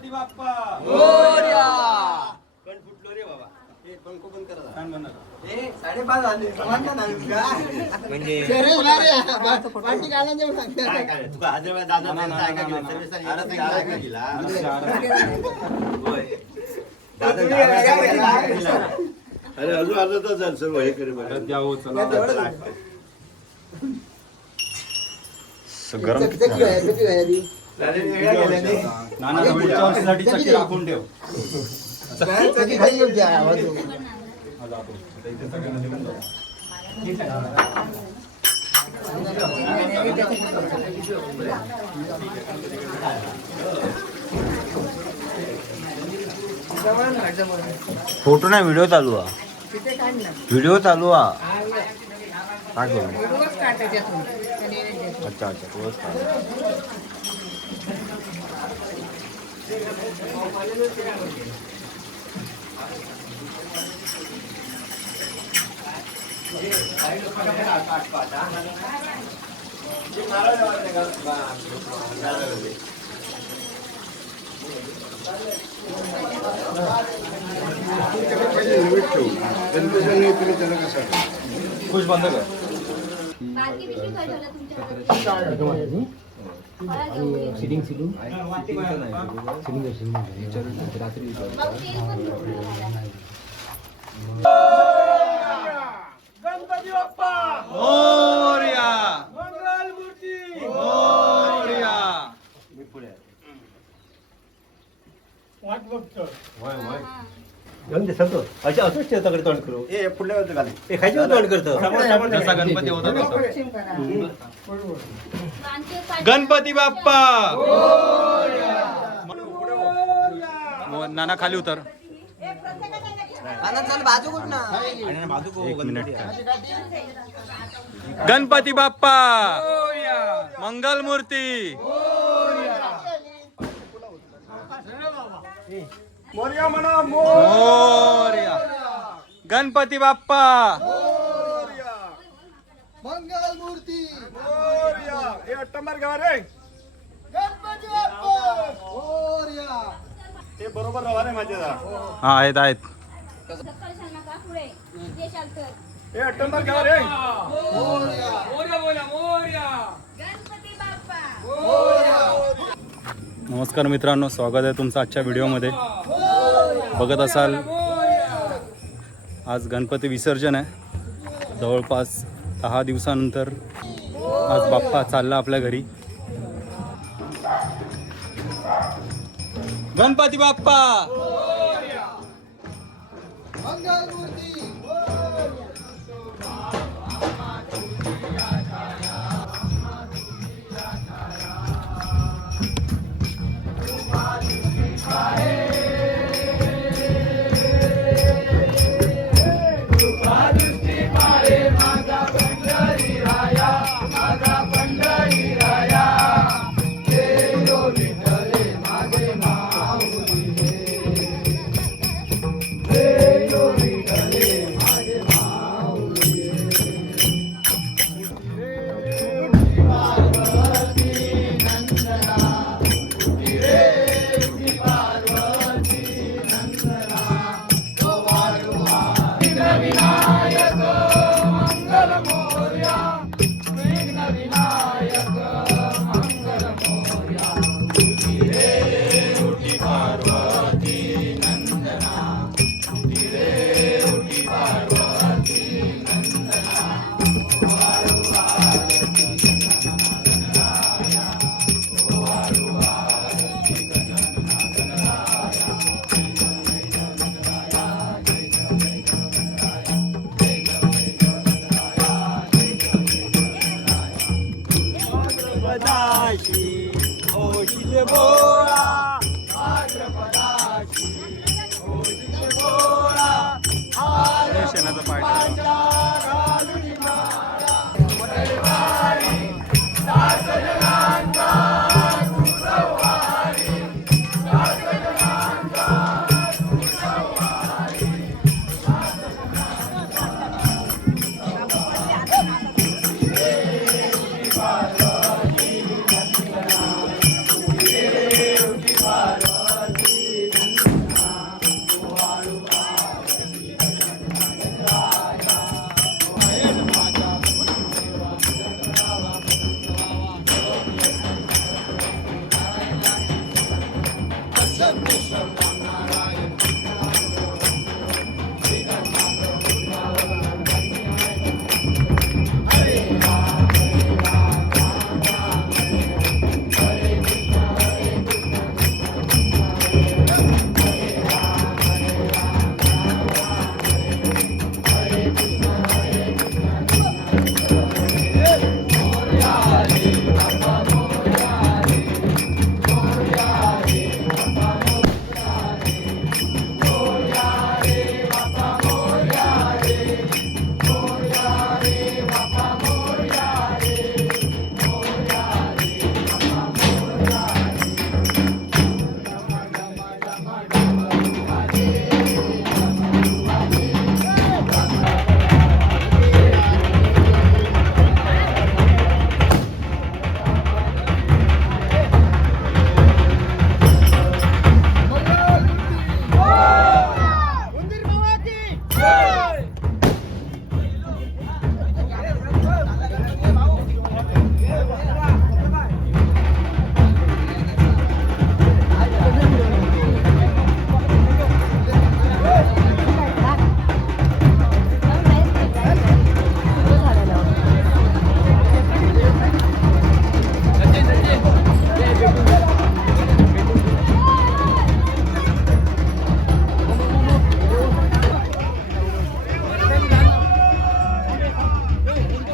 गणपती बाप्पा मोरया. पण फुटलो रे बाबा. हे पंखो बंद करा. छान बनणार. ए 5:30 झाले. समजलं ना तुला? म्हणजे पार्टी काढून देऊ सांग. काय काय तुका आजोबा दादा काय काय केलं सर्विस आरती केला. होय. दादा केला. अरे अजून अर्धा तास झालं सर्व हे करे बरं. द्यावं चला. गरम किती आहे नाना पुढच्या वर्षीसाठी चक्की राखून ठेव. चकी खाली येऊन द्या. फोटो नाही व्हिडिओ चालू आहे. व्हिडिओ चालू आहे. काय करू? अच्छा अच्छा रोज खुश बंद कर. गणपती बाप्पा मोरया. मंगल मूर्ती मोरया. मी पुढे वाट बघतो. होय होय. गंध सांगतो अशा असंच ठेवताकडे तोंड करू. ए पुढल्या वेळेस घाले. हे खायचे तोंड करतो. जसा गणपती होता तसा. गणपती बाप्पा नाना खाली उतर. चल बाजू कुठ ना. एक मिनिट. गणपती बाप्पा मंगल मूर्ती मोरया म्हणा. मोरया. गणपती बाप्पा मंगल मूर्ती. हे अट्टंबर गाव रे. गणपती बाप्पा मोरया. ते बरोबर रवा रे माझे. हा आहेत आहेत. हे अट्टंबर गाव रे. नमस्कार मित्रांनो, स्वागत आहे तुमचं आजच्या व्हिडिओमध्ये. बघत असाल आज गणपती विसर्जन आहे. जवळपास 10 दिवसानंतर आज बाप्पा चालला आपल्या घरी. गणपती बाप्पा मंगल मूर्ती. शेणाचा पाय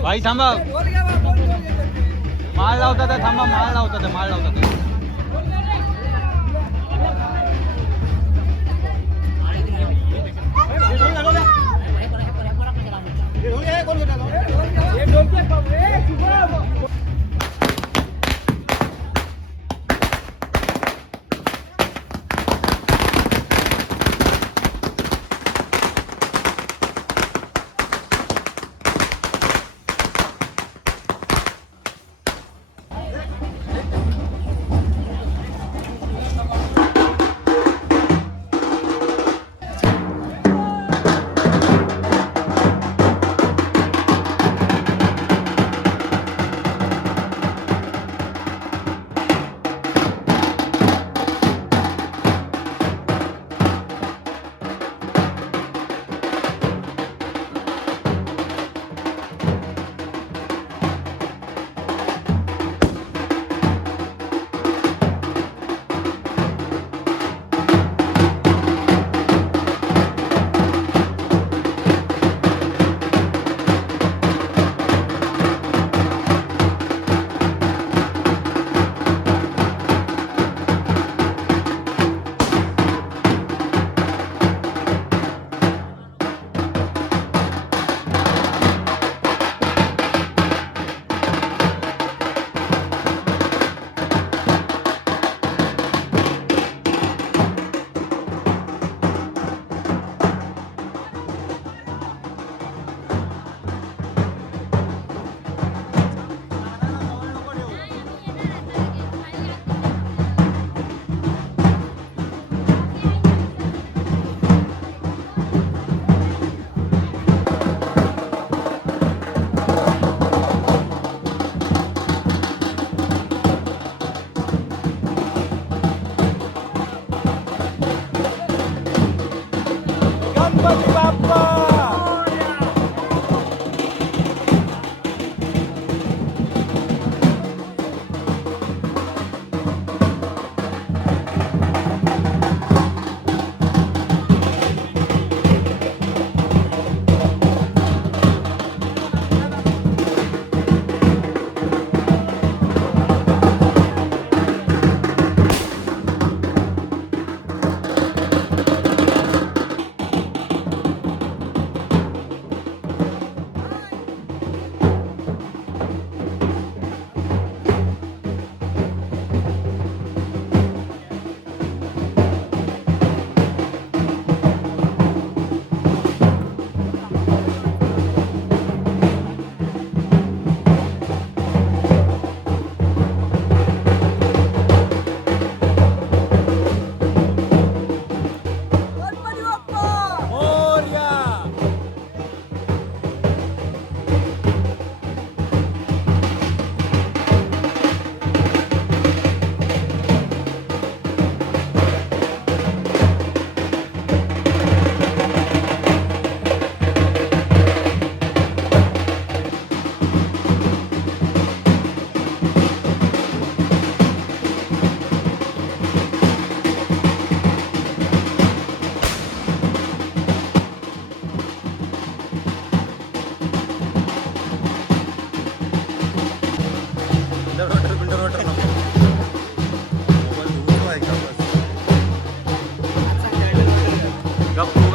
भाई थांबा, माळ लावतात आहे, थांबा, माळ लावतात आहे, माळ लावतात आहे.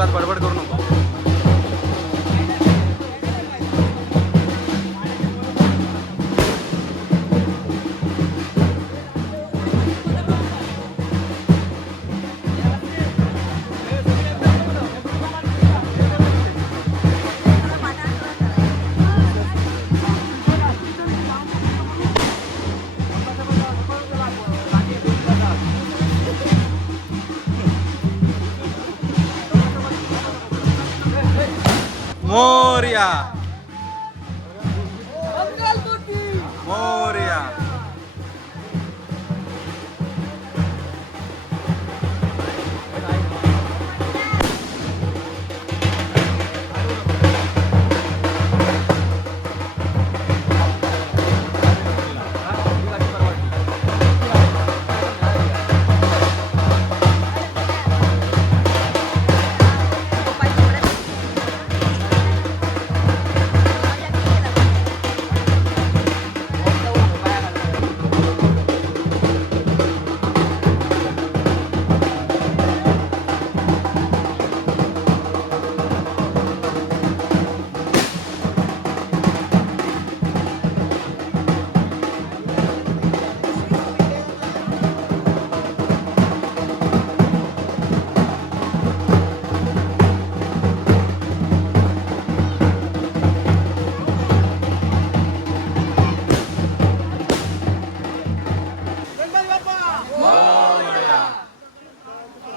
उगाच बडबड करू नको. मोरया मंगलमूर्ती मोरया.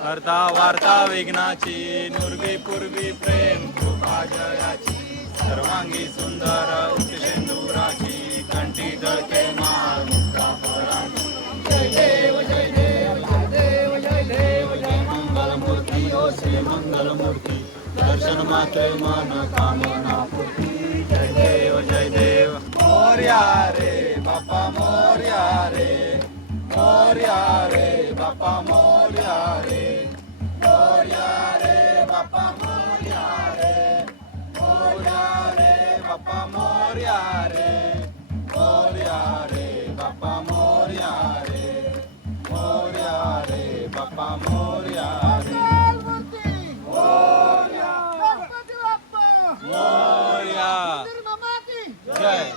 करता वार्ता विघ्नाची नुरवी पूर्वी प्रेम कृपा जयाची सर्वांगी सुंदर सिंदुराची कंठी जळके माळ मुक्ता फळांची. जय देव जय देव जय देव जय देव जय मंगलमूर्ती ओ श्री मंगलमूर्ती दर्शन मात्रे मन कामना पूर्ती. जय देव जय देव. मोरया रे बापा मोरया रे मोरया रे बापा मोरया रे मोरया रे बापा मोरया रे मोरया रे बापा मोरया रे मोरया रे बापा मोरया रे मोरया रे बापा मोरया रे मंगलमूर्ती मोरया गणपती बाप्पा मोरया. निर्ममाती जय.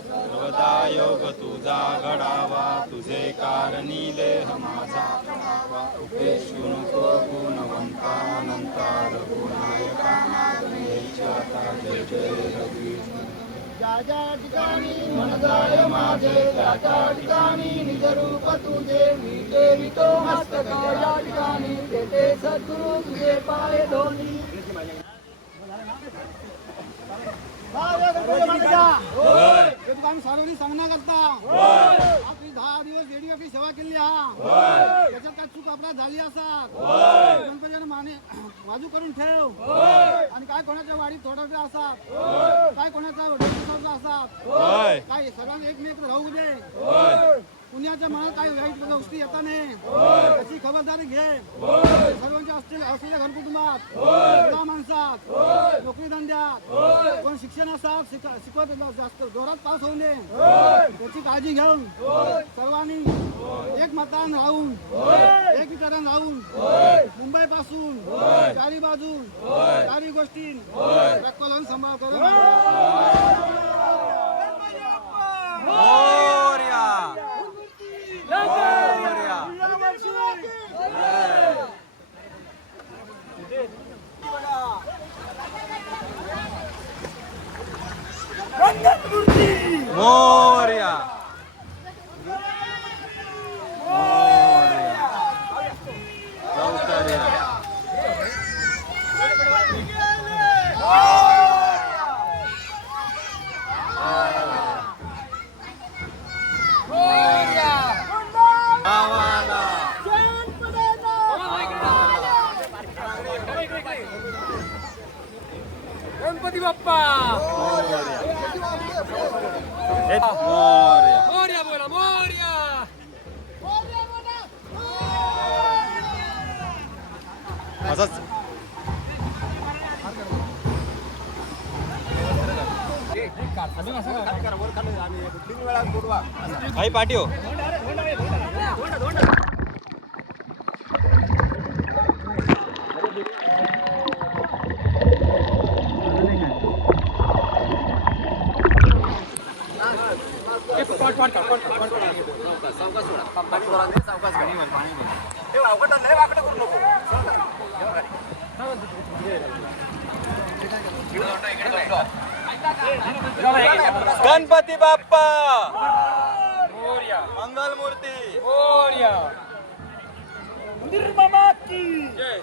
सर्वदा योग तुझा घडावा तुझे कारणी देह माझा घडावा. उपेक्षू नको गुणवंता अनंता रघुनायका घ्यायची आता जय जय रघुवीर. ज्या ज्या ठिकाणी मन जाय माझे त्या त्या ठिकाणी निज रूप तुझे मी ठेवितो मस्तक या ठिकाणी तेथे सद्गुरु तुझे पाय धोनी. आम्ही सार्वजनिक सांगणं करता आपली 10 दिवस वेडी आपली सेवा केली त्याच्यात काय चूक आपल्याला झाली असतात गणपतीने माने बाजू करून ठेव. आणि काय कोणाच्या वाडीत थोडे असतात काय कोणाचा असतात काय सर्वांना एकमेक राहू दे. पुण्याच्या मनात काही वाईट गोष्टी येता नाही त्याची खबरदारी घे. सर्वांच्या असलेल्या घरकुटुंबात माणसात नोकरी धंद्यात कोण शिक्षण असतात शिकवत जास्त जोरात पास होऊ नये त्याची काळजी घेऊन सर्वांनी एक मतान राहून एक विचारान राहून मुंबई पासून चारी बाजून चारी गोष्टी रक्कलन सांभाळ करून मोरया मोरया गणपती बाप्पा मोरया बोला मोरया. असंच काही पाठी हो. गणपती बाप्पा मोरया मंगल मूर्ती मोरया निर्मामा की जय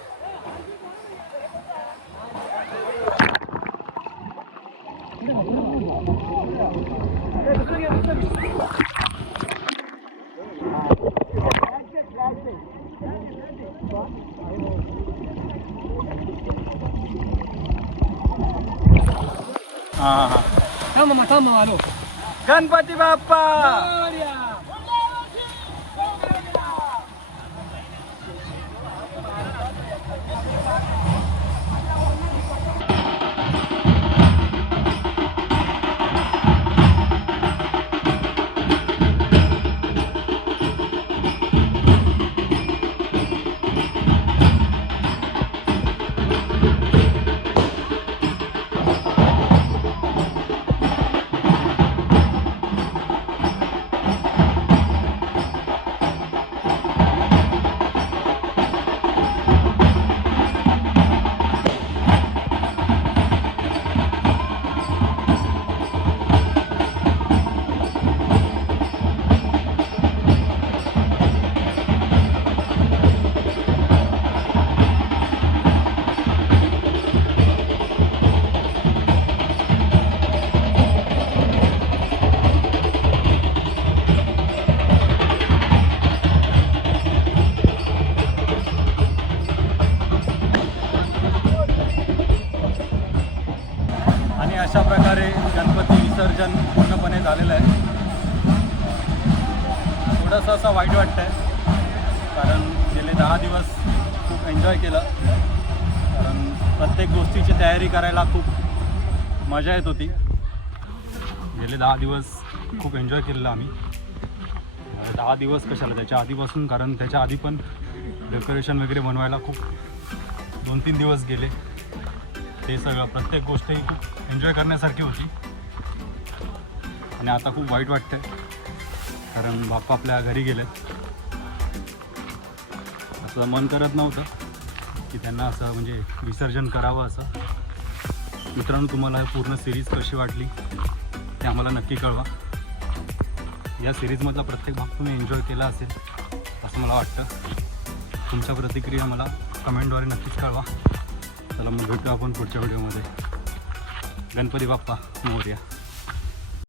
थांब आलो गणपती बाप्पा मोरया आणि अशा प्रकारे गणपती विसर्जन पूर्णपणे झालेलं आहे. थोडंसं असं वाईट वाटतं आहे कारण गेले 10 दिवस खूप एन्जॉय केलं. कारण प्रत्येक गोष्टीची तयारी करायला खूप मजा येत होती. गेले 10 दिवस खूप एन्जॉय केलेलं आम्ही. 10 दिवस कशाला, त्याच्या आधीपासून, कारण त्याच्या आधी पण डेकोरेशन वगैरे बनवायला खूप 2-3 दिवस गेले. ते सगळं प्रत्येक गोष्ट खूप एन्जॉय करण्यासारखी होती. आणि आता खूप वाईट वाटतं कारण बाप्पा आपल्या घरी गेलेत. असं मन करत नव्हतं की त्यांना असं म्हणजे विसर्जन करावं असं. मित्रांनो, तुम्हाला पूर्ण सिरीज कशी वाटली ते आम्हाला नक्की कळवा. या सिरीजमधला प्रत्येक भाग तुम्ही एन्जॉय केला असेल असं मला वाटतं. तुमच्या प्रतिक्रिया मला कमेंटद्वारे नक्कीच कळवा. चला मग भेटू आपण पुढच्या व्हिडिओमध्ये. गणपती बाप्पा मोरया.